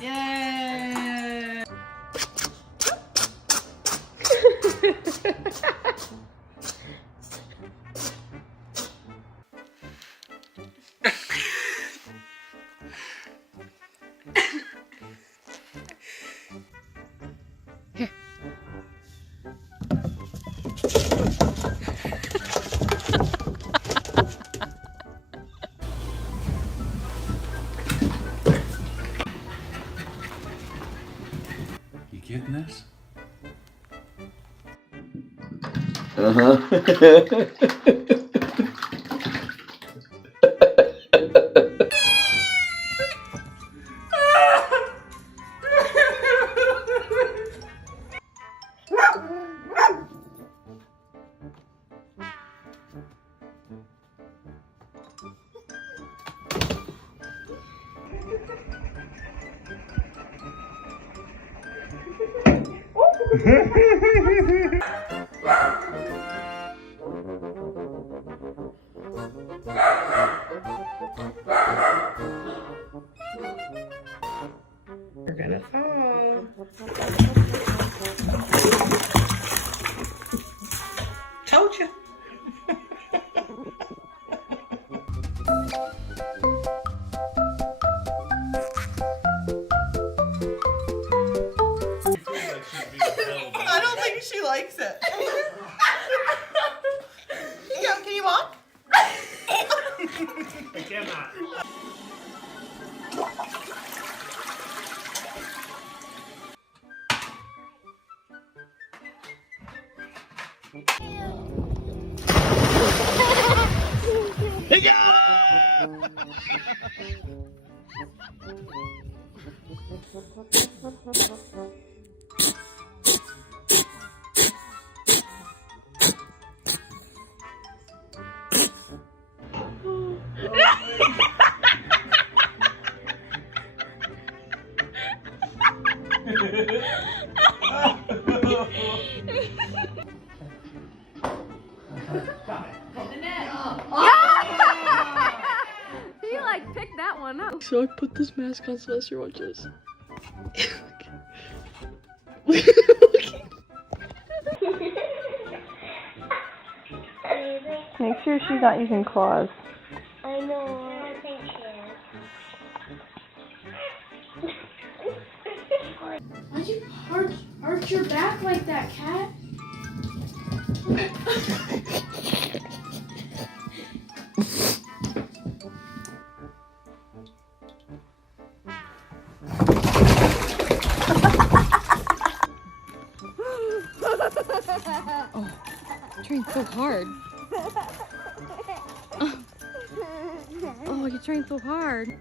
Yay! You getting this? You're gonna fall. Told you. I don't think she likes it. Can you walk? I cannot. He like picked that one up. So I put this mask on Sylvester watches. Make sure she's not using claws. I know. I think she is. Why'd you arch your back like that, cat? Oh, trained so hard. Oh, you trained so hard.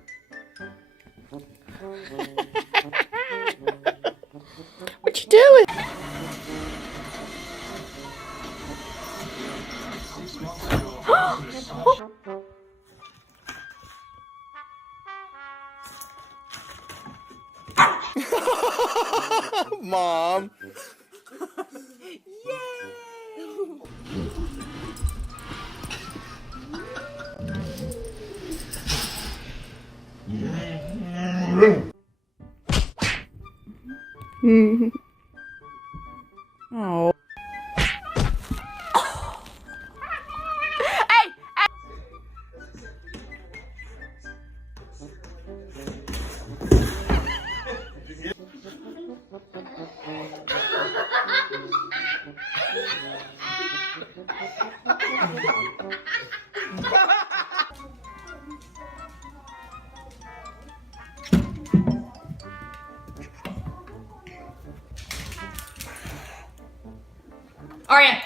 What you doing? Mom. Oh. Aria.